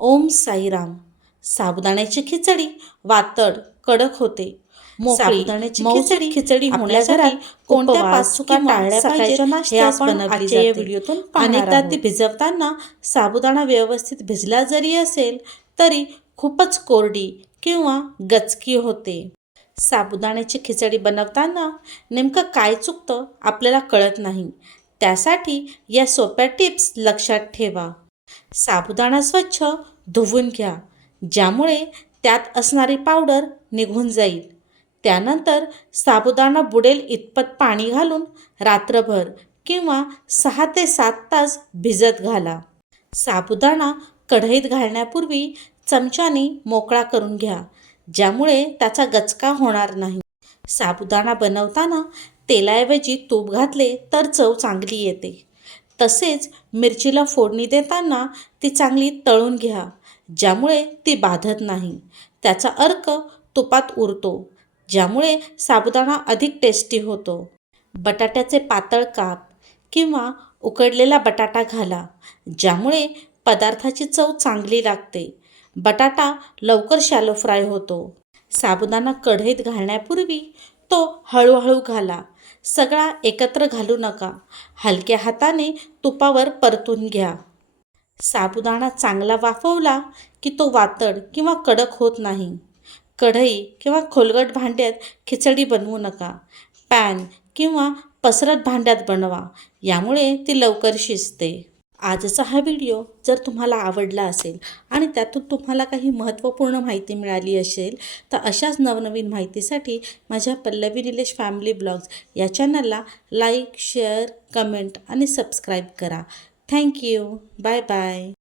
ओम साईराम. साबुदाण्याची खिचडी वातड कडक होते. साबुदाण्याची खिचडी खिचडी होण्यासाठी कोणत्या पाच चुका टाळल्या. व्हिडिओतून अनेकदा ती. भिजवताना साबुदाणा व्यवस्थित भिजला जरी असेल तरी खूपच कोरडी किंवा गचकी होते. साबुदाण्याची खिचडी बनवताना नेमकं काय चुकतं आपल्याला कळत नाही. त्यासाठी या सोप्या टिप्स लक्षात ठेवा. साबुदाणा स्वच्छ धुवून घ्या ज्यामुळे त्यात असणारी पावडर निघून जाईल. त्यानंतर साबुदाणा बुडेल इतपत पाणी घालून रात्रभर किंवा सहा ते सात तास भिजत घाला. साबुदाणा कढईत घालण्यापूर्वी चमच्याने मोकळा करून घ्या ज्यामुळे त्याचा गचका होणार नाही. साबुदाणा बनवताना तेलाऐवजी तूप घातले तर चव चांगली येते. तसेच मिरचीला फोडणी देताना ती चांगली तळून घ्या ज्यामुळे ती बाधत नाही. त्याचा अर्क तुपात उरतो ज्यामुळे साबुदाणा अधिक टेस्टी होतो. बटाट्याचे पातळ काप किंवा उकडलेला बटाटा घाला ज्यामुळे पदार्थाची चव चांगली लागते. बटाटा लवकर शॅलो फ्राय होतो. साबुदाणा कढईत घालण्यापूर्वी तो हळूहळू घाला सगळा एकत्र घालू नका. हलक्या हाताने तुपावर परतून घ्या. साबुदाणा चांगला वाफवला की तो वातड किंवा कडक होत नाही. कढई किंवा खोलगट भांड्यात खिचडी बनवू नका. पॅन किंवा पसरट भांड्यात बनवा. यामुळे ती लवकर शिजते. आजचा हा व्हिडिओ जर तुम्हाला आवडला असेल आणि त्यातून तुम्हाला काही महत्त्वपूर्ण माहिती मिळाली असेल तर अशाच नवनवीन माहितीसाठी माझ्या पल्लवी निलेश फॅमिली ब्लॉग्स या चॅनलला लाईक शेअर कमेंट आणि सबस्क्राईब करा. Thank you bye bye